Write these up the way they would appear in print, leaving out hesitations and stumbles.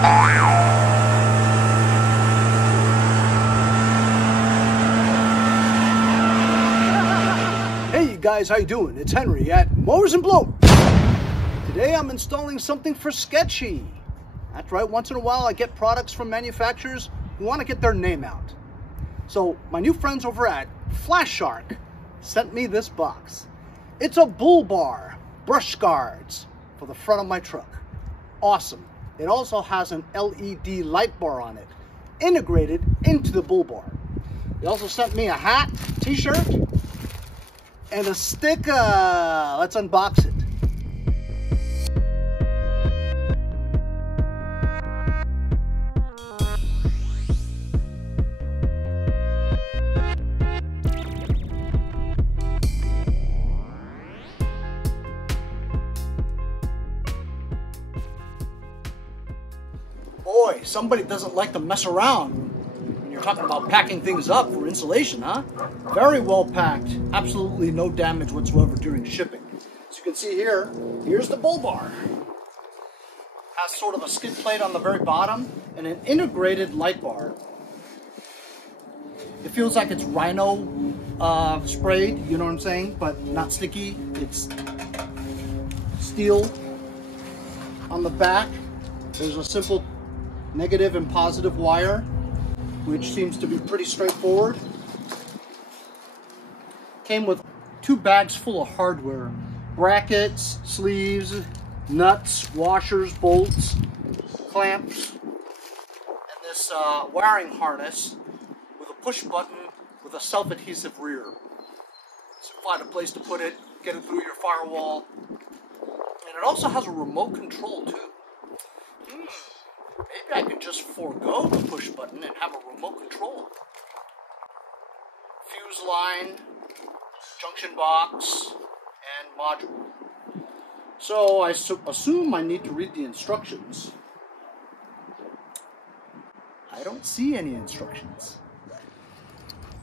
Hey guys, how you doing? It's Henry at Mowers and Blowers. Today I'm installing something for sketchy. That's right, once in a while I get products from manufacturers who want to get their name out. So my new friends over at Flashark sent me this box. It's a bull bar, brush guards for the front of my truck. Awesome. It also has an LED light bar on it, integrated into the bull bar. They also sent me a hat, t-shirt, and a sticker. Let's unbox it. Boy, somebody doesn't like to mess around when you're talking about packing things up for insulation, huh? Very well packed. Absolutely no damage whatsoever during shipping. As you can see here, here's the bull bar. Has sort of a skid plate on the very bottom and an integrated light bar. It feels like it's rhino sprayed, you know what I'm saying? But not sticky. It's steel. On the back, there's a simple negative and positive wire, which seems to be pretty straightforward. Came with 2 bags full of hardware, brackets, sleeves, nuts, washers, bolts, clamps, and this wiring harness with a push button with a self-adhesive rear. So find a place to put it, get it through your firewall, and it also has a remote control too. Maybe I could just forego the push button and have a remote control. Fuse line, junction box, and module. So I assume I need to read the instructions. I don't see any instructions.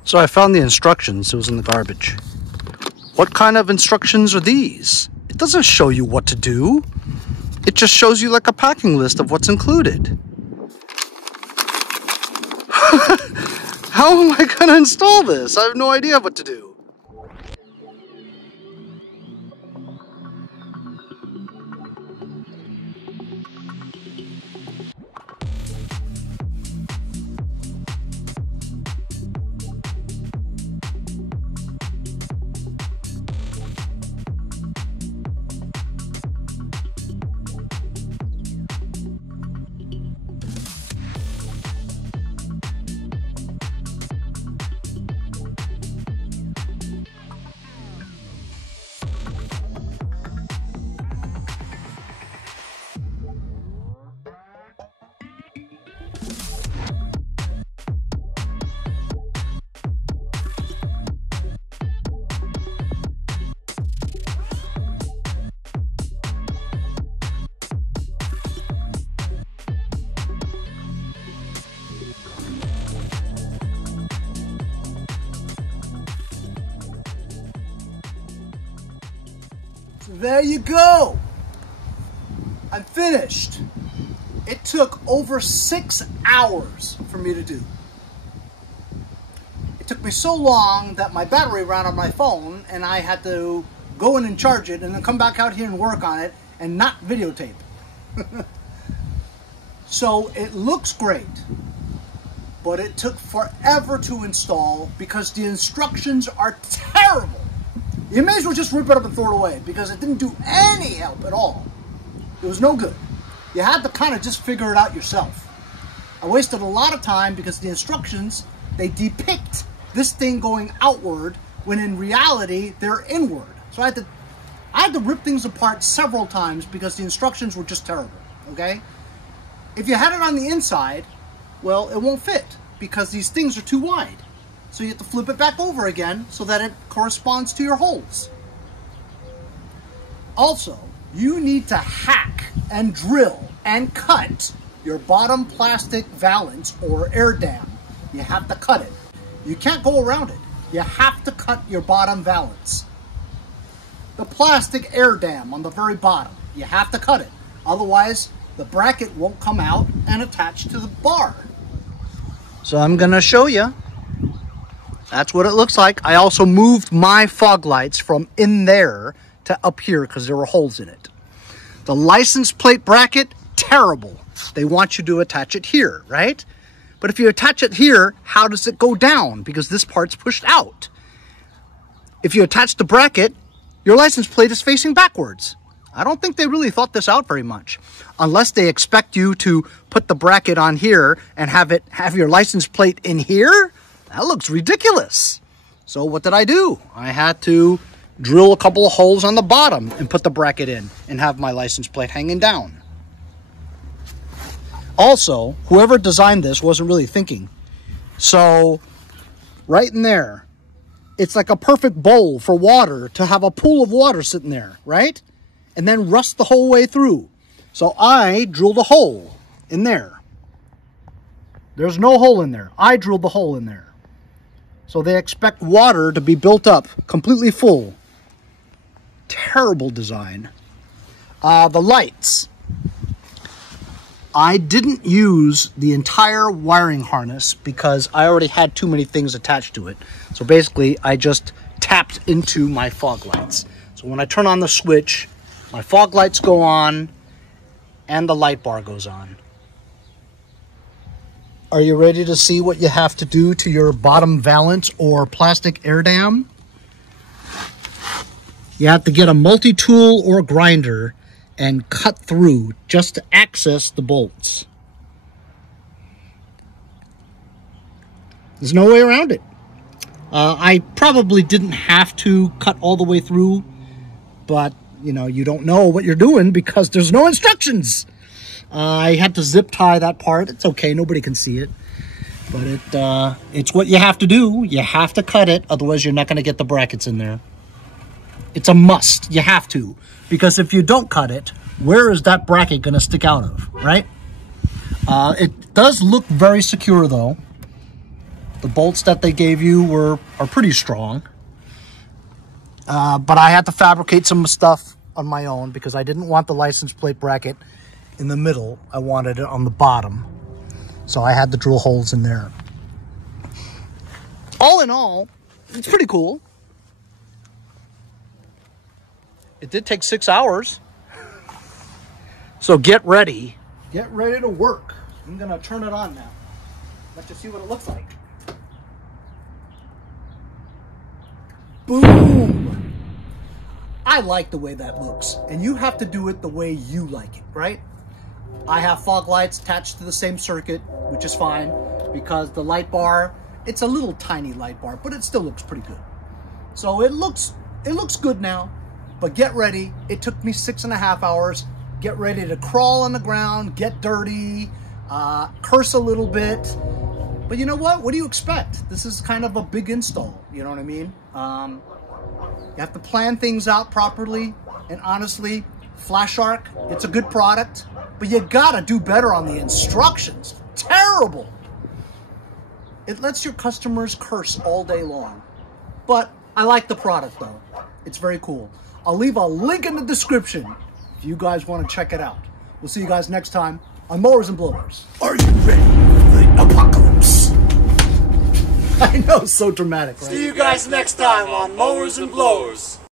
So I found the instructions. It was in the garbage. What kind of instructions are these? It doesn't show you what to do. It just shows you like a packing list of what's included. How am I going to install this? I have no idea what to do. There you go. I'm finished. It took over 6 hours for me to do. It took me so long that my battery ran on my phone and I had to go in and charge it and then come back out here and work on it and not videotape. So it looks great, but it took forever to install because the instructions are terrible. You may as well just rip it up and throw it away because it didn't do any help at all. It was no good. You had to kind of just figure it out yourself. I wasted a lot of time because the instructions, they depict this thing going outward when in reality they're inward. So I had to rip things apart several times because the instructions were just terrible, okay? If you had it on the inside, well, it won't fit because these things are too wide. So you have to flip it back over again so that it corresponds to your holes. Also, you need to hack and drill and cut your bottom plastic valance or air dam. You have to cut it. You can't go around it. You have to cut your bottom valance. The plastic air dam on the very bottom, you have to cut it. Otherwise, the bracket won't come out and attach to the bar. So I'm gonna show you. That's what it looks like. I also moved my fog lights from in there to up here because there were holes in it. The license plate bracket, terrible. They want you to attach it here, right? But if you attach it here, how does it go down? Because this part's pushed out. If you attach the bracket, your license plate is facing backwards. I don't think they really thought this out very much. Unless they expect you to put the bracket on here and have your license plate in here. That looks ridiculous. So what did I do? I had to drill a couple of holes on the bottom and put the bracket in and have my license plate hanging down. Also, whoever designed this wasn't really thinking. So right in there, it's like a perfect bowl for water to have a pool of water sitting there, right? And then rust the whole way through. So I drilled a hole in there. There's no hole in there. I drilled the hole in there. So they expect water to be built up completely full. Terrible design. The lights. I didn't use the entire wiring harness because I already had too many things attached to it. So basically, I just tapped into my fog lights. So when I turn on the switch, my fog lights go on and the light bar goes on. Are you ready to see what you have to do to your bottom valance or plastic air dam? You have to get a multi-tool or grinder and cut through just to access the bolts. There's no way around it. I probably didn't have to cut all the way through, but you know, you don't know what you're doing because there's no instructions. I had to zip tie that part. It's okay, nobody can see it. But it's what you have to do. You have to cut it, otherwise you're not going to get the brackets in there. It's a must. You have to. Because if you don't cut it, where is that bracket going to stick out of, right? It does look very secure, though. The bolts that they gave you are pretty strong. But I had to fabricate some stuff on my own because I didn't want the license plate bracket in the middle. I wanted it on the bottom. So I had to drill holes in there. All in all, it's pretty cool. It did take 6 hours. So get ready. Get ready to work. I'm going to turn it on now. Let you see what it looks like. Boom! I like the way that looks. And you have to do it the way you like it, right? I have fog lights attached to the same circuit, which is fine, because the light bar, it's a little tiny light bar, but it still looks pretty good. So it looks good now, but get ready. It took me 6.5 hours. Get ready to crawl on the ground, get dirty, curse a little bit. But you know what? What do you expect? This is kind of a big install, you know what I mean? You have to plan things out properly, and honestly, Flashark, it's a good product, but you gotta do better on the instructions. Terrible. It lets your customers curse all day long. But I like the product though. It's very cool. I'll leave a link in the description if you guys want to check it out. We'll see you guys next time on Mowers and Blowers. Are you ready for the apocalypse? I know, so dramatic, right? See you guys next time on Mowers and Blowers.